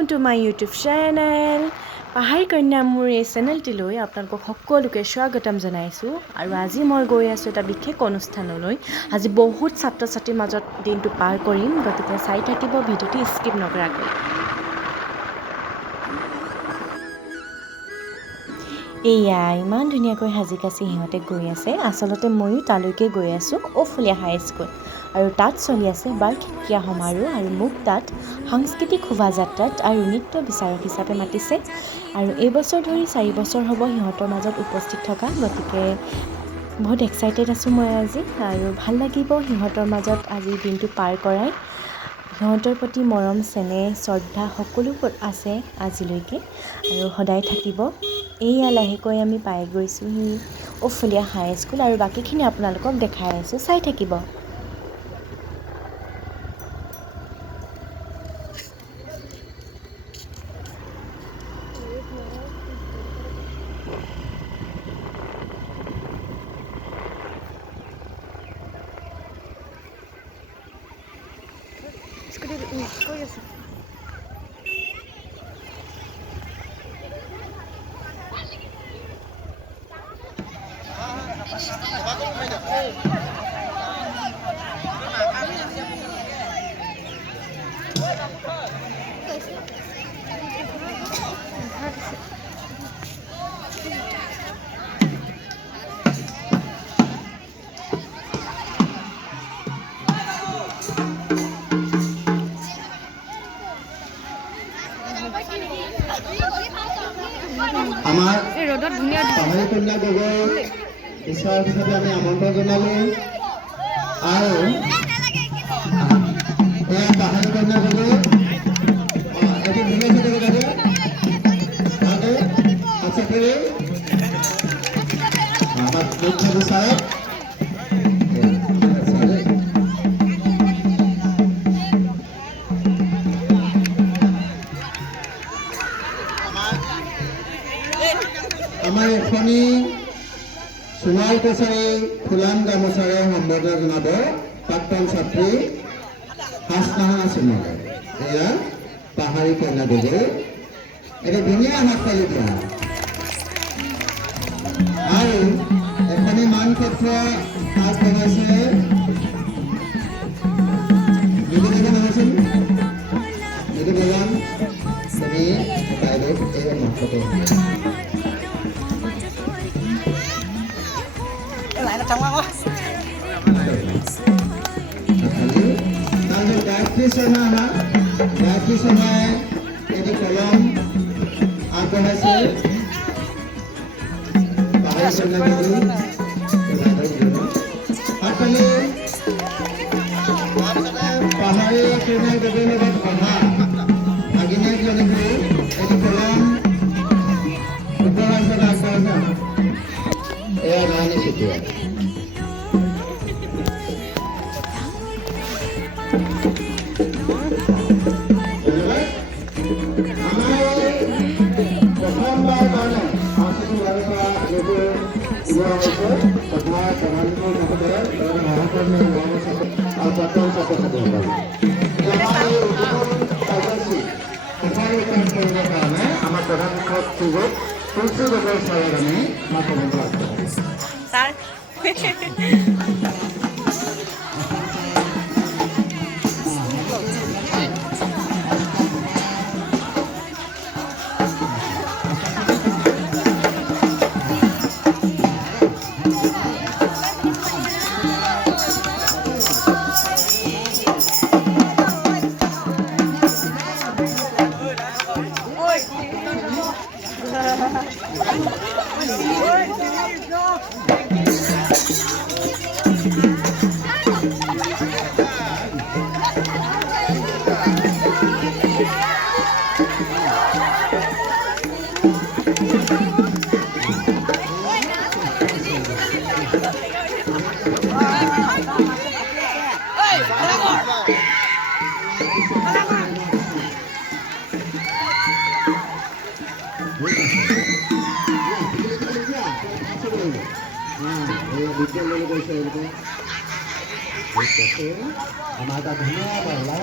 Welcome to my YouTube channel পাহাৰী কন্যা মোৰ এই চেনেলটিলৈ আপোনালোকক সকলোকে স্বাগতম জনাইছোঁ আৰু আজি মই গৈ আছোঁ এটা বিশেষ অনুষ্ঠানলৈ আজি বহুত ছাত্ৰ ছাত্ৰীৰ মাজত দিনটো পাৰ কৰিম গতিকে চাই থাকিব ভিডিঅ'টি স্কিপ নকৰাকৈ এয়া ইমান ধুনীয়াকৈ সাজি কাচি সিহঁতে গৈ আছে আচলতে ময়ো তালৈকে গৈ আছোঁ অফুলীয়া হাইস্কুল আৰু তাত চলি আছে বাৰ্ষিক ক্ৰীড়া সমাৰোহ আৰু মোক তাত সাংস্কৃতিক শোভাযাত্ৰাত আৰু নৃত্য বিচাৰক হিচাপে মাতিছে আৰু এইবছৰ ধৰি 4 বছৰ হ'ব সিহঁতৰ মাজত উপস্থিত থকা গতিকে বহুত এক্সাইটেড আছোঁ মই আজি আৰু ভাল লাগিব সিহঁতৰ মাজত আজি দিনটো পাৰ কৰাই সিহঁতৰ প্ৰতি মৰম চেনেহ শ্ৰদ্ধা সকলোবোৰ আছে আজিলৈকে আৰু সদায় থাকিব এয়া লাহেকৈ আমি পাই গৈছোঁহি অফুলীয়া হাইস্কুল আৰু বাকীখিনি আপোনালোকক দেখাই আছোঁ চাই থাকিব আমাৰ পাহাৰী কন্যা গগৈ বিচাৰক হিচাপে আমি আমন্ত্ৰণ জনালোঁ আৰু পাহাৰী কন্যা গগৈ এটি ধুনীয়া আমাৰ মুখ্য বিচাৰক আমাৰ এখনি সোণাল কছাৰী ফুলাম গামোচাৰে সম্বৰ্ধনা জনাব প্ৰাক্তন ছাত্ৰী হাসনাহা সোণাল এয়া পাহাৰী কন্যা গগৈ এটা ধুনীয়া হাততালি দিয়া আৰু এখনি মানপত্ৰ আগবঢ়াইছে নিবেদন হৈছিল নিবেদন তুমি বাইদেউ এই মাতৃ गायत्री शर्माय एटी कलम আগবঢ়াইছে পাহাৰী কন্যা গগৈ লগত পঢ়া ভাগিনীয়েকজনীকো এটি কলম উপহাৰ হিচাপে আগবঢ়াইছে এয়া ৰাণী চুতীয়া আমাৰ প্ৰধান শিক্ষক সুযোগ তুলসী গগৈ ছাড়েৰ আমি স্যাৰ हमारा धन्यवाद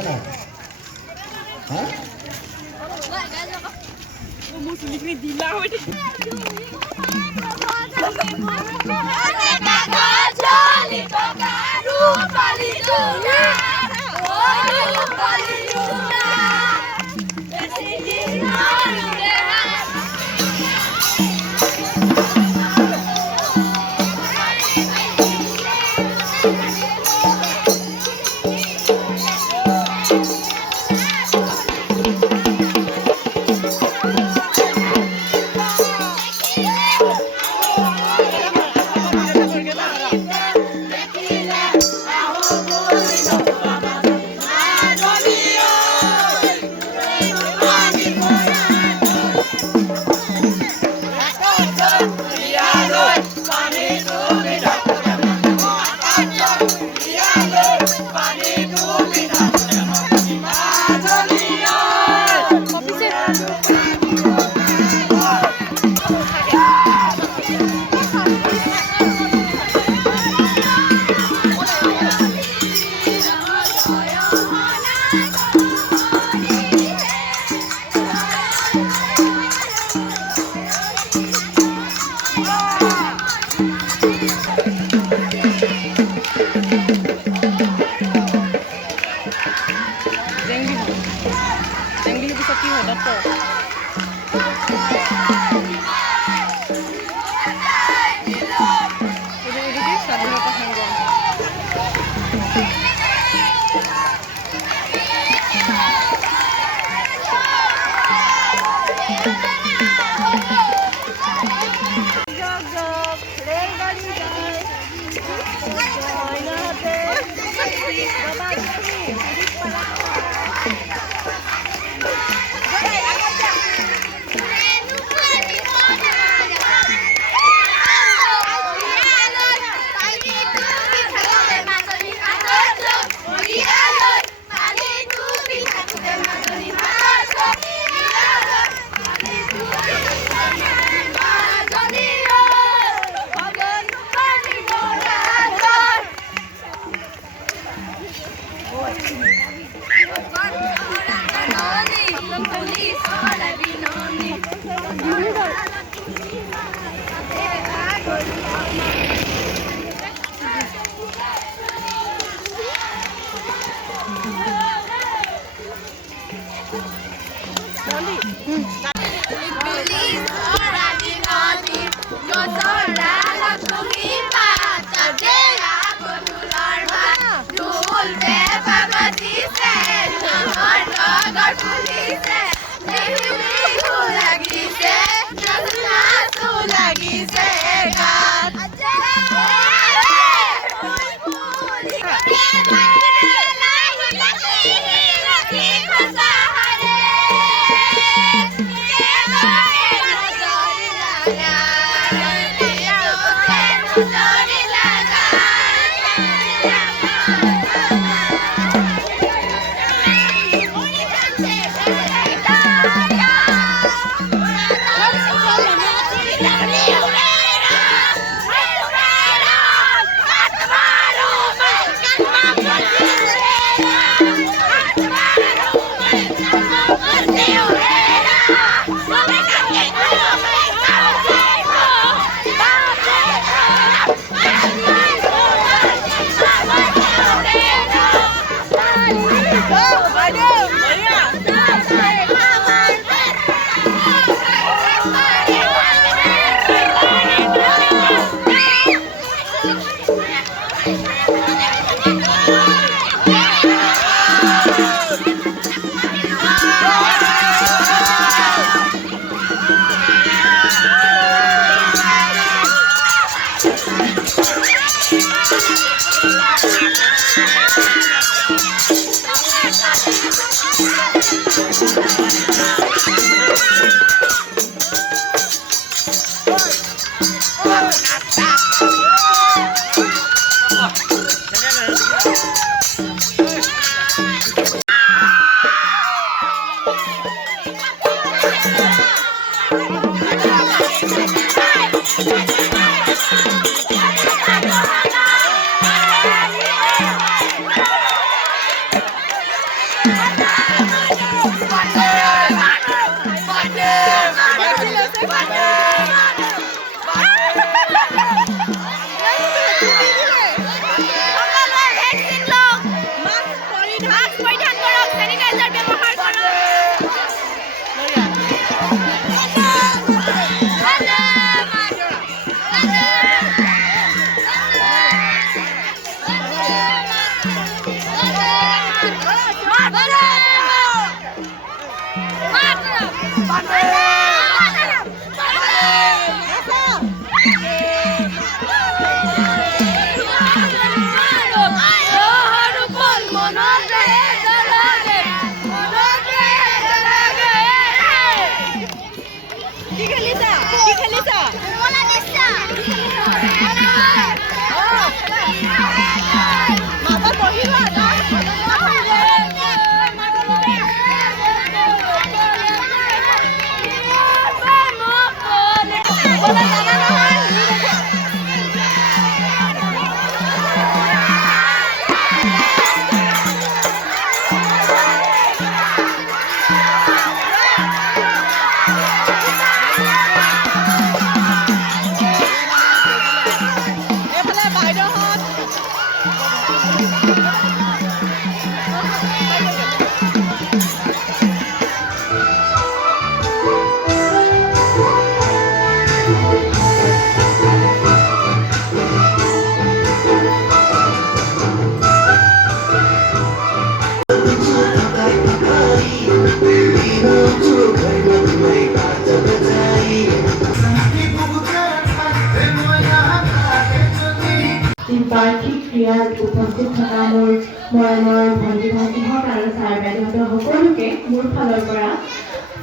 বাৰ্ষিক ক্ৰীড়াত উপস্থিত থকা মোৰ মৰমৰ ভণ্টি-ভাইটিহঁত আৰু ছাৰ বাইদেউহঁতৰ সকলোকে মোৰ ফালৰ পৰা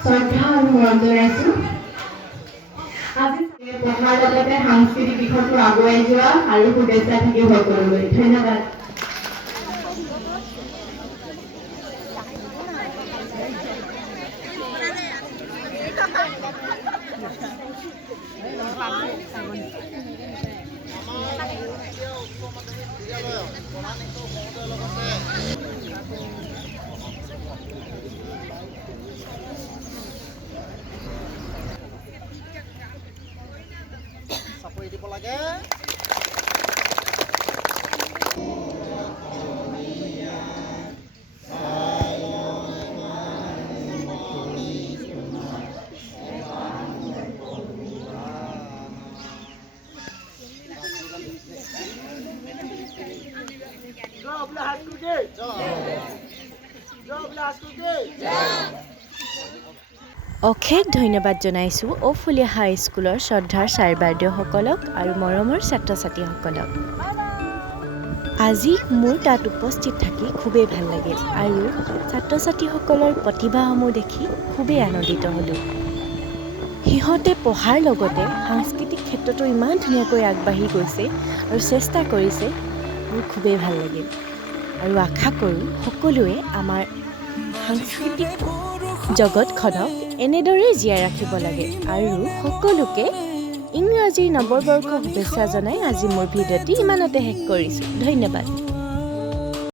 শ্ৰদ্ধা আৰু মৰম জনাইছোঁ। আজি পঢ়াৰ লগতে সাংস্কৃতিক দিশতো আগুৱাই যোৱা আৰু শুভেচ্ছা থাকিব সকলোলৈ। ধন্যবাদ। চাপৰি দিব লাগে। অশেষ ধন্যবাদ জনাইছোঁ ঔফুলীয়া হাইস্কুলৰ শ্ৰদ্ধাৰ ছাৰ বাইদেউসকলক আৰু মৰমৰ ছাত্ৰ ছাত্ৰীসকলক। আজি মোৰ তাত উপস্থিত থাকি খুবেই ভাল লাগিল আৰু ছাত্ৰ ছাত্ৰীসকলৰ প্ৰতিভাসমূহ দেখি খুবেই আনন্দিত হ'লোঁ। সিহঁতে পঢ়াৰ লগতে সাংস্কৃতিক ক্ষেত্ৰতো ইমান ধুনীয়াকৈ আগবাঢ়ি গৈছে আৰু চেষ্টা কৰিছে, মোৰ খুবেই ভাল লাগিল আৰু আশা কৰোঁ সকলোৱে আমাৰ সাংস্কৃতিক জগতখনক এনেদৰেই জীয়াই ৰাখিব লাগে আৰু সকলোকে ইংৰাজী নৱবৰ্ষ শুভেচ্ছা জনাই আজি মোৰ ভিডিঅ'টি ইমানতে শেষ কৰিছোঁ। ধন্যবাদ।